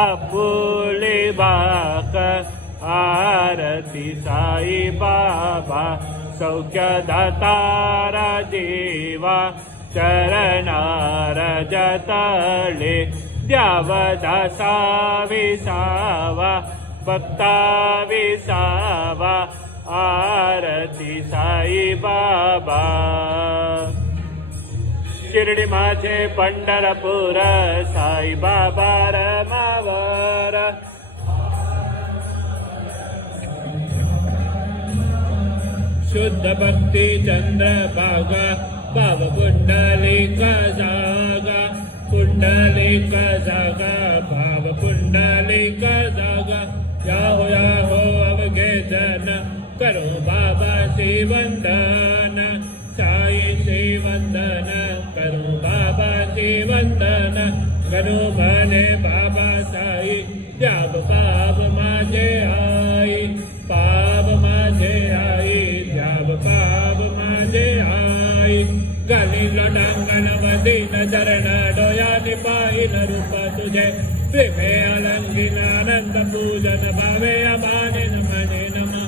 अपुले बाक आरती साई बाबा सौख्यदातारा देवा चरणार जतले द्यावदासा विसावा भक्ता विसावा आरती साई बाबा शिर्डी माझे पंढरपूर साई बाबा रमावर शुद्ध भक्ती चंद्रभागा भाव पुंडलिका जागा पुंडलिका जागा भाव पुंडलिका जागा याहो अवघे जन करो बाबा से वंदन साई से वंदन करो बाबा से वंदन करो भले बाबा साई जब पाप माझे आई पाप माझे आई जब पाप माझे आई गली लोटांगण वदीन चरण डोयानि पाहिन रूप तुझे प्रेमे अलंघिन आनंद पूजन भावे अमाने नमने नमः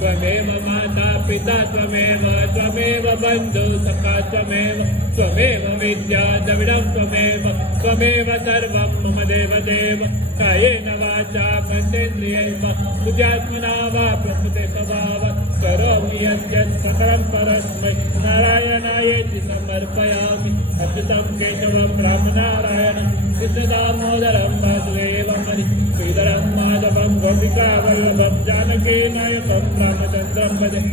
त्वमेव माता पिता त्वमेव बन्धु सखा त्वमेव विद्या द्रविडं त्वमेव सर्वं मम देव कायेन वाचा मनसेन्द्रियैर्वा बुद्ध्यात्मना वा प्रकृते स्वभावात् करोमि यद्यत् सकलं परस्मै नारायणायेति समर्पयामि अच्युतं केशवं रामनारायणं कृष्णदामोदरं वासुदेवं श्रीधरं माधवं गोपिकावल्लभं जानकीनायकं रामचन्द्रं भजे।